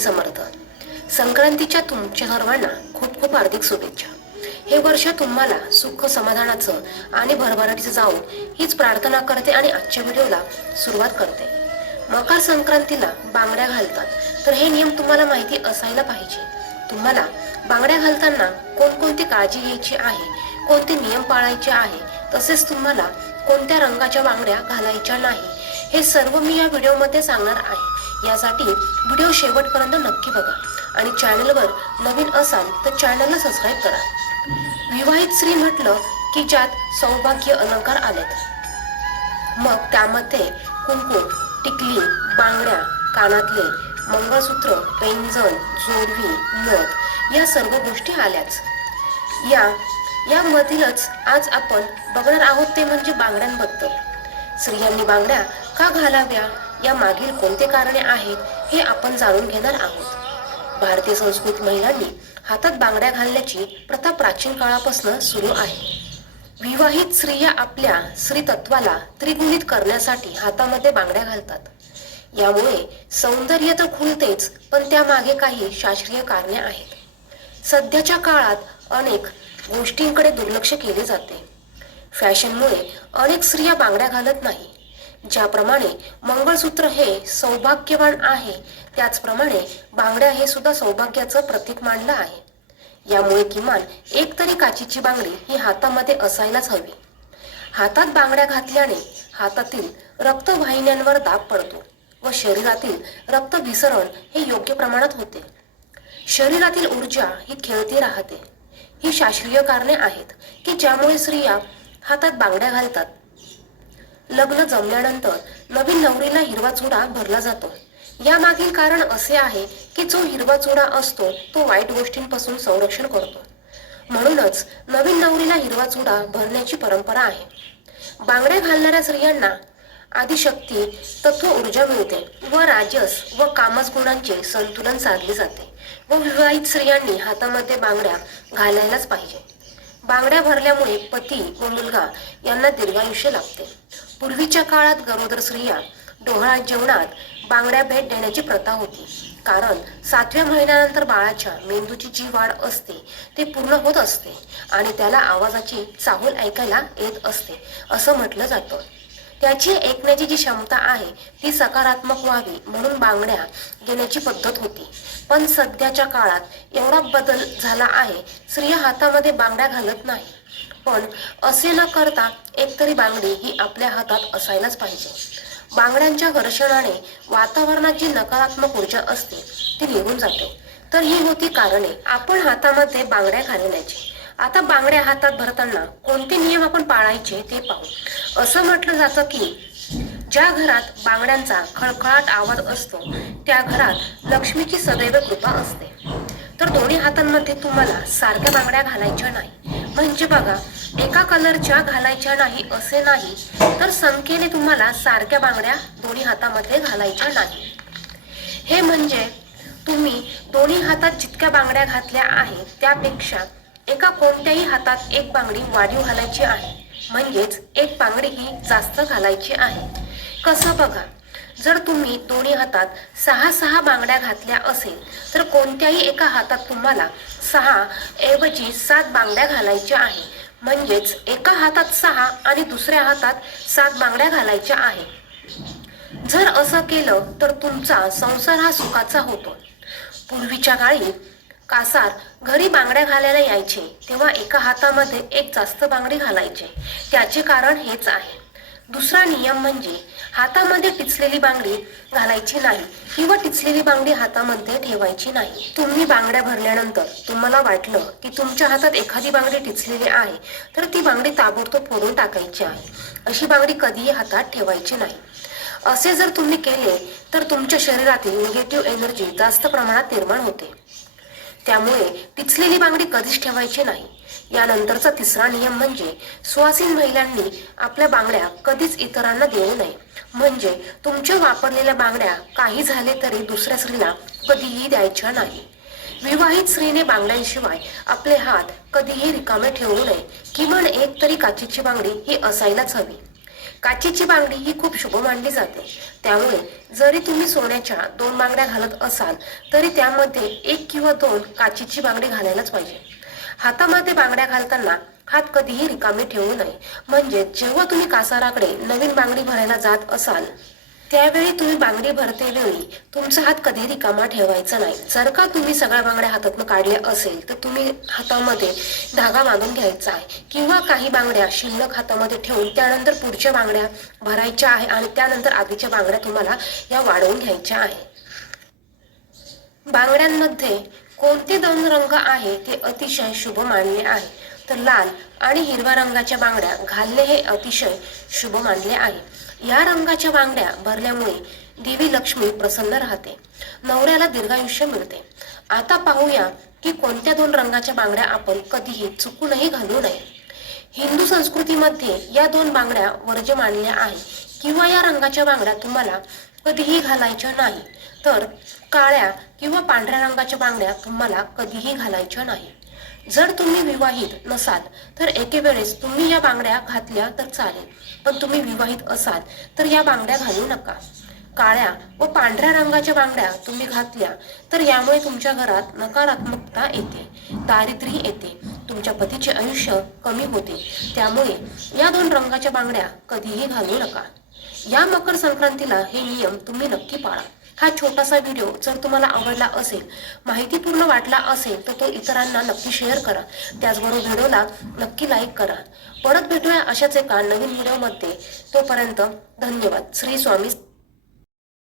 समर्थ. संक्रांतीच्या तुमच्या सर्वांना खूप खूप हार्दिक शुभेच्छा. हे वर्ष तुम्हाला सुख समाधानाचं आणि भरभराटीचं जाऊन हीच प्रार्थना करते आणि आजच्या व्हिडिओला सुरुवात करते. मकर संक्रांतीला बांगड्या घालतात. तर हे नियम तुम्हाला माहिती असायला पाहिजे. तुम्हाला बांगड्या घालताना कोणकोणती काळजी घ्यायची आहे कोणते नियम पाळायचे आहे तसेच तुम्हाला कोणत्या रंगाच्या बांगड्या घालायच्या नाही हे सर्व मी या व्हिडिओमध्ये सांगणार आहे. यासाठी व्हिडिओ शेवटपर्यंत नक्की बघा. आणि चॅनलवर नवीन असाल तर चॅनलला सबस्क्राईब करा. विवाहित स्त्री म्हटलं की ज्यात सौभाग्य अलंकार आलेत. मग त्यामध्ये कुंकू टिकली बांगड्या कानातले मंगळसूत्र पैंजण जोडवी नथ या सर्व गोष्टी आल्याच. या यामधीलच आज आपण बघणार आहोत ते म्हणजे बांगड्यांबद्दल. स्त्रियांनी बांगड्या का घालाव्या? या मागील कोणते कारणे आहेत हे आपण जाणून घेणार आहोत. भारतीय संस्कृत महिलांनी हातात बांगड्या घालण्याची प्रथा प्राचीन काळापासून सुरू आहे. विवाहित स्त्रिया आपल्या स्त्रीतत्वाला त्रिगुणित करण्यासाठी हातामध्ये बांगड्या घालतात. यामुळे सौंदर्य तर खुलतेच पण त्यामागे काही शास्त्रीय कारणे आहेत. सध्याच्या काळात अनेक गोष्टींकडे दुर्लक्ष केले जाते. फॅशनमुळे अनेक स्त्रिया बांगड्या घालत नाही. ज्याप्रमाणे मंगळसूत्र हे सौभाग्यवान आहे त्याचप्रमाणे बांगड्या हे सुद्धा सौभाग्याचं प्रतीक मानलं आहे. यामुळे किमान एक तरी काचीची बांगडी ही हातामध्ये असायलाच हवी. हातात बांगड्या घातल्याने हातातील रक्तवाहिन्यांवर दाब पडतो व शरीरातील रक्त विसरण हे योग्य प्रमाणात होते. शरीरातील ऊर्जा ही खेळती राहते. ही शास्त्रीय कारणे आहेत की ज्यामुळे स्त्रिया हातात बांगड्या घालतात. लग्न जमल्यानंतर नवीन नवरीला हिरवा चुडा भरला जातो. यामागील कारण असे आहे की जो हिरवा चुडा असतो तो वाईट गोष्टींपासून संरक्षण करतो. म्हणूनच नवीन नवरीला हिरवा चुडा भरण्याची परंपरा आहे. बांगड्या घालणाऱ्या स्त्रियांना आदिशक्ती तत्व ऊर्जा मिळते व राजस व कामस गुणांचे संतुलन साधले जाते व विवाहित स्त्रियांनी हातामध्ये बांगड्या घालायलाच पाहिजे. बांगड्या भरल्यामुळे पती व मुलगा यांना दीर्घायुष्य लाभते पूर्वीच्या काळात गरोदर स्त्रिया डोहळा जेवणात बांगड्या भेट देण्याची प्रथा होती. कारण सातव्या महिन्यानंतर बाळाच्या मेंदूची जी वाढ असते ते पूर्ण होत असते आणि त्याला आवाजाची चाहूल ऐकायला येत असते असं म्हटलं जातं. त्याची ऐकण्याची जी क्षमता आहे ती सकारात्मक व्हावी म्हणून बांगड्या घेण्याची पद्धत होती. पण सध्याच्या काळात एवढा बदल झाला आहे स्त्रिया हातामध्ये बांगड्या घालत नाही. पण असे न करता एक तरी बांगडी ही आपल्या हातात असायलाच पाहिजे. बांगड्यांच्या घर्षणाने वातावरणात जी नकारात्मक ऊर्जा असते ती निघून जाते. तर ही होती कारणे. आपण हातामध्ये बांगड्या घालण्याची. आता बांगड्या हातात भरताना कोणते नियम आपण पाळायचे ते पाहू. असं म्हटलं जातं की ज्या घरात बांगड्यांचा खळखळाट आवाज असतो त्या घरात लक्ष्मीची सदैव कृपा असते. तर दोन्ही हातांमध्ये तुम्हाला सारख्या बांगड्या घालायच्या नाही. म्हणजे बघा एका कलरच्या घालायच्या नाही असे नाही तर संख्येने तुम्हाला सारख्या बांगड्या दोन्ही हातामध्ये घालायच्या नाही. हे म्हणजे तुम्ही दोन्ही हातात जितक्या बांगड्या घातल्या आहेत त्यापेक्षा एका कोणत्याही हातात एक बांगडी वाढीव घालायची आहे. म्हणजेच एक बांगडी ही जास्त घालायची आहे. कसं बघा जर तुम्ही दोन्ही हातात सहा सहा बांगड्या घातल्या असेल तर कोणत्याही एका हातात तुम्हाला सहा ऐवजी सात बांगड्या घालायच्या आहे. म्हणजेच एका हातात सहा आणि दुसऱ्या हातात सात बांगड्या घालायच्या आहे. जर असं केलं तर तुमचा संसार हा सुखाचा होतो. पूर्वीच्या काळी कासार घरी बांगड्या घालायला यायचे तेव्हा एका हातामध्ये एक जास्त बांगडी घालायचे. त्याचे कारण हेच आहे. दुसरा नियम म्हणजे हातामध्ये टिचलेली बांगडी घालायची नाही किंवा टिचलेली बांगडी हातामध्ये ठेवायची नाही. तुम्ही बांगड्या भरल्यानंतर तुम्हाला वाटलं की तुमच्या हातात एखादी बांगडी टिचलेली आहे तर ती बांगडी ताबडतोब फोडून टाकायची आहे. अशी बांगडी कधीही हातात ठेवायची नाही. असे जर तुम्ही केले तर तुमच्या शरीरातील निगेटिव्ह एनर्जी जास्त प्रमाणात निर्माण होते. त्यामुळे पिचलेली बांगडी कधीच ठेवायची नाही. यानंतरचा तिसरा नियम म्हणजे सुवासीन महिलांनी आपल्या बांगड्या कधीच इतरांना देऊ नये. म्हणजे तुमच्या वापरलेल्या बांगड्या काही झाले तरी दुसऱ्या स्त्रीला कधीही द्यायच्या नाही. विवाहित स्त्रीने बांगड्यांशिवाय आपले हात कधीही रिकामे ठेवू नये. किमान एक तरी काचेची बांगडी ही असायलाच हवी. काचेची बांगडी ही खूप शुभ मानली जाते. त्यामुळे जरी तुम्ही सोन्याच्या दोन बांगड्या घालत असाल तरी त्यामध्ये एक किंवा दोन काचेची बांगडी घालायलाच पाहिजे. हातामध्ये बांगड्या घालताना हात कधीही रिकामे ठेवू नये. म्हणजे जेव्हा तुम्ही कासाराकडे नवीन बांगडी भरायला जात असाल त्यावेळी तुम्ही बांगडी भरते वेळी तुमचा हात कधी रिकामा ठेवायचा नाही. जर का तुम्ही सगळ्या बांगड्या हातातून काढल्या असेल तर तुम्ही हातामध्ये धागा बांधून घ्यायचा आहे. किंवा काही बांगड्या शिल्लक हातामध्ये ठेवून त्यानंतर पुढच्या बांगड्या भरायच्या आहे आणि त्यानंतर आधीच्या बांगड्या तुम्हाला या वाढवून घ्यायच्या आहे. बांगड्यांमध्ये कोणते दोन रंग आहे ते अतिशय शुभ मानले आहे. तर लाल आणि हिरव्या रंगाच्या बांगड्या घालणे हे अतिशय शुभ मानले आहे. या रंगाच्या बांगड्या भरल्यामुळे देवी लक्ष्मी प्रसन्न राहते. नवऱ्याला दीर्घायुष्य मिळते. आता पाहूया की कोणत्या दोन रंगाच्या बांगड्या आपण कधीही चुकूनही घालू नये. हिंदू संस्कृतीमध्ये या दोन बांगड्या वर्ज्य मानल्या आहे किंवा या रंगाच्या बांगड्या तुम्हाला कधीही घालायच्या नाही तर काळ्या किंवा पांढऱ्या रंगाच्या बांगड्या तुम्हाला कधीही घालायच्या नाही. जर तुम्ही विवाहित नसाल तर एके वेळेस तुम्ही या बांगड्या घातल्या तर चालेल. पण तुम्ही विवाहित असाल तर या बांगड्या घालू नका. काळ्या व पांढऱ्या रंगाच्या बांगड्या तुम्ही घातल्या तर यामुळे तुमच्या घरात नकारात्मकता येते दारिद्र्य येते तुमच्या पतीचे आयुष्य कमी होते. त्यामुळे या दोन रंगाच्या बांगड्या कधीही घालू नका. या मकर संक्रांतीला हे नियम तुम्ही नक्की पाळा. हा छोटासा व्हिडिओ जर तुम्हाला आवडला असेल माहितीपूर्ण वाटला असेल तर तो इतरांना नक्की शेअर करा. त्याचबरोबर व्हिडिओला नक्की लाईक करा. परत भेटूया अशाच एका नवीन व्हिडिओमध्ये तोपर्यंत धन्यवाद. श्री स्वामी